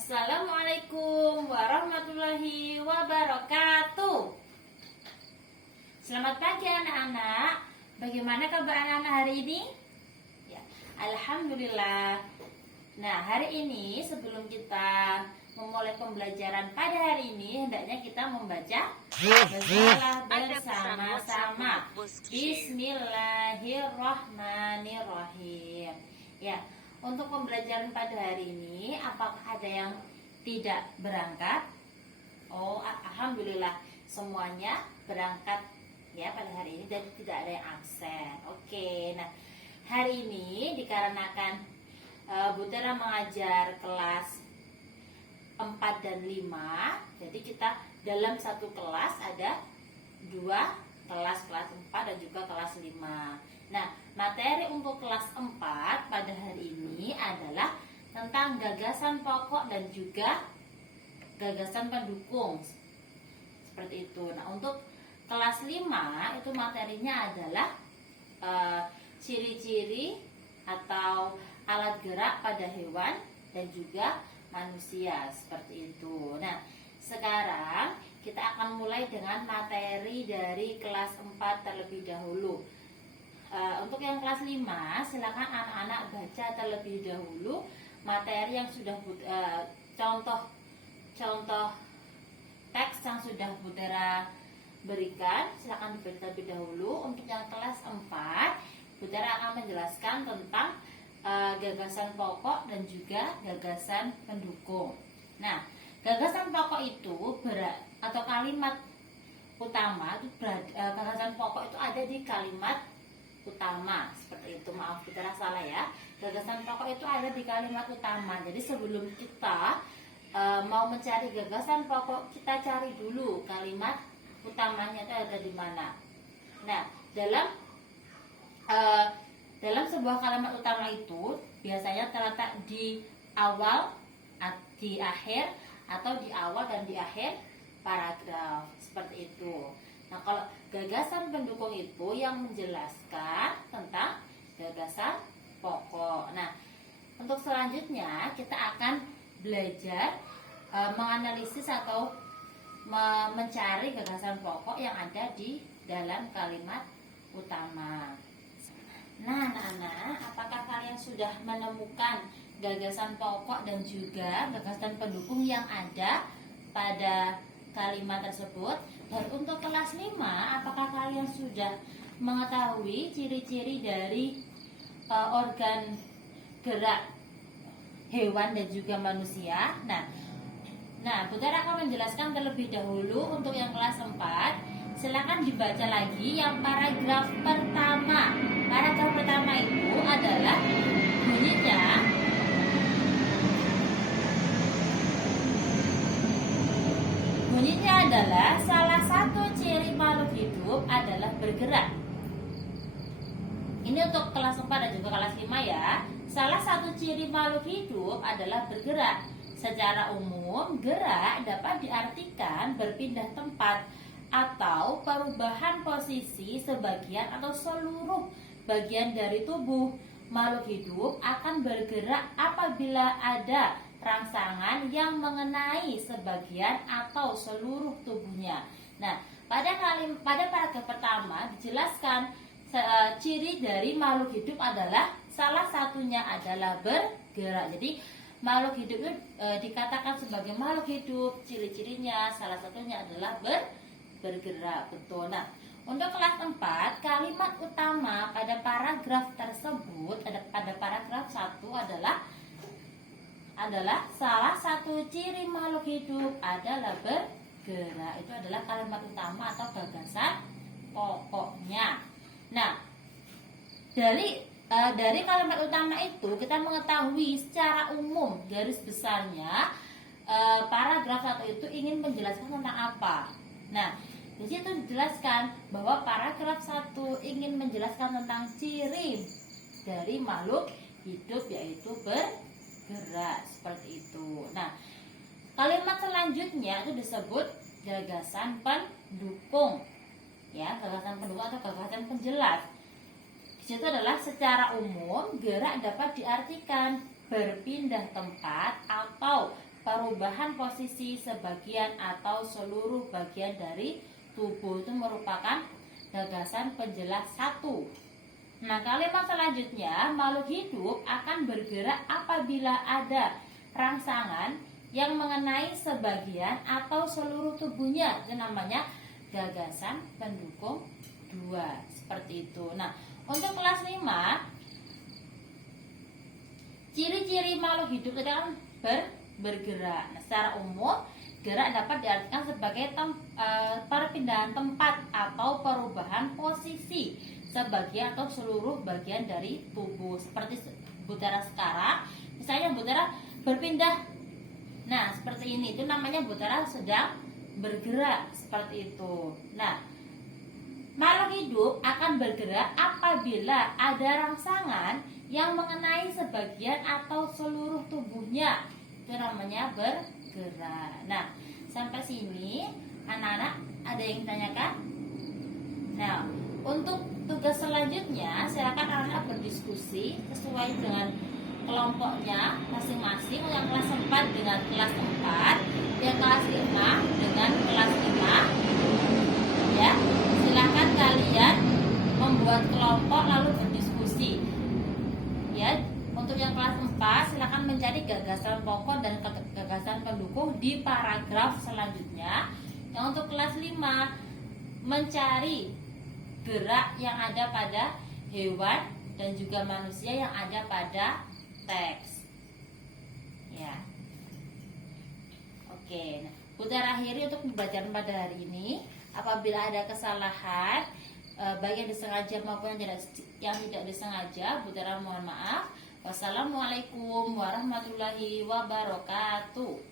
Assalamualaikum warahmatullahi wabarakatuh. Selamat pagi anak-anak. Bagaimana kabar anak-anak hari ini? Ya, Alhamdulillah. Nah, hari ini sebelum kita memulai pembelajaran pada hari ini, hendaknya kita membaca basmalah bersama-sama. Bismillahirrahmanirrahim. Ya, untuk pembelajaran pada hari ini, apakah ada yang tidak berangkat? Oh, alhamdulillah semuanya berangkat ya pada hari ini dan tidak ada yang absen. Oke, nah hari ini dikarenakan Butera mengajar kelas 4 dan 5, jadi kita dalam satu kelas ada dua kelas 4 dan juga kelas 5. Nah, materi untuk kelas 4 pada hari ini adalah tentang gagasan pokok dan juga gagasan pendukung. Seperti itu. Nah, untuk kelas 5 itu materinya adalah ciri-ciri atau alat gerak pada hewan dan juga manusia. Seperti itu. Nah, sekarang kita akan mulai dengan materi dari kelas 4 terlebih dahulu. Untuk yang kelas 5, silakan anak-anak baca terlebih dahulu materi yang sudah contoh teks yang sudah Butera berikan. Silakan dibaca terlebih dahulu. Untuk yang kelas 4, Butera akan menjelaskan tentang gagasan pokok dan juga gagasan pendukung. Nah, gagasan pokok itu atau kalimat utama itu gagasan pokok itu ada di kalimat utama. Seperti itu, maaf Butera salah ya. Gagasan pokok itu ada di kalimat utama. Jadi sebelum kita mau mencari gagasan pokok, kita cari dulu kalimat utamanya itu ada di mana. Nah, dalam sebuah kalimat utama itu biasanya terletak di awal, di akhir, atau di awal dan di akhir paragraf. Seperti itu. Nah, kalau gagasan pendukung itu yang menjelaskan tentang gagasan pokok. Nah, untuk selanjutnya kita akan belajar menganalisis atau mencari gagasan pokok yang ada di dalam kalimat utama. Nah, anak-anak, apakah kalian sudah menemukan gagasan pokok dan juga gagasan pendukung yang ada pada kalimat tersebut? Dan untuk kelas 5, apakah kalian sudah mengetahui ciri-ciri dari organ gerak hewan dan juga manusia? Nah, Butera akan menjelaskan terlebih dahulu untuk yang kelas 4. Silakan dibaca lagi yang paragraf pertama. Paragraf pertama itu adalah bunyinya adalah salah satu ciri makhluk hidup adalah bergerak. Ini untuk kelas 4 dan juga kelas 5 ya. Salah satu ciri makhluk hidup adalah bergerak. Secara umum, gerak dapat diartikan berpindah tempat atau perubahan posisi sebagian atau seluruh bagian dari tubuh. Makhluk hidup akan bergerak apabila ada rangsangan yang mengenai sebagian atau seluruh tubuhnya. Nah, pada paragraf pertama dijelaskan ciri dari makhluk hidup adalah salah satunya adalah bergerak. Jadi makhluk hidup itu dikatakan sebagai makhluk hidup, ciri-cirinya salah satunya adalah bergerak. Betul. Nah, untuk kelas 4, kalimat utama pada paragraf tersebut pada paragraf 1 adalah salah satu ciri makhluk hidup adalah bergerak. Itu adalah kalimat utama atau gagasan pokoknya. Nah, dari kalimat utama itu kita mengetahui secara umum garis besarnya paragraf 1 itu ingin menjelaskan tentang apa. Nah, di situ dijelaskan bahwa paragraf 1 ingin menjelaskan tentang ciri dari makhluk hidup yaitu bergerak. Seperti itu. Nah, kalimat selanjutnya itu disebut gagasan pendukung. Ya, gagasan pendukung atau gagasan penjelas. Di situ adalah secara umum gerak dapat diartikan berpindah tempat atau perubahan posisi sebagian atau seluruh bagian dari tubuh. Itu merupakan gagasan penjelas 1. Nah, kalimat selanjutnya, makhluk hidup akan bergerak apabila ada rangsangan yang mengenai sebagian atau seluruh tubuhnya. Itu namanya gagasan pendukung 2. Seperti itu. Nah, untuk kelas 5, ciri-ciri makhluk hidup itu kan bergerak. Nah, secara umum, gerak dapat diartikan sebagai perpindahan tempat atau perubahan posisi sebagian atau seluruh bagian dari tubuh. Seperti Butera sekarang, misalnya Butera berpindah. Nah, seperti ini, itu namanya Butera sedang bergerak, seperti itu. Nah, makhluk hidup akan bergerak apabila ada rangsangan yang mengenai sebagian atau seluruh tubuhnya. Itu namanya bergerak. Nah, sampai sini anak-anak ada yang ditanyakan? Nah, untuk tugas selanjutnya silakan anak-anak berdiskusi sesuai dengan kelompoknya masing-masing. Yang kelas 4 dengan kelas 4, yang kelas 5 dengan kelas 5. Ya, silakan kalian membuat kelompok lalu berdiskusi. Ya, untuk yang kelas 4 silakan mencari gagasan pokok dan gagasan pendukung di paragraf selanjutnya. Yang untuk kelas 5 mencari gerak yang ada pada hewan dan juga manusia yang ada pada teks. Ya. Oke, nah, Butera akhiri untuk pembelajaran pada hari ini. Apabila ada kesalahan baik yang disengaja maupun yang tidak disengaja, Butera mohon maaf. Wassalamualaikum warahmatullahi wabarakatuh.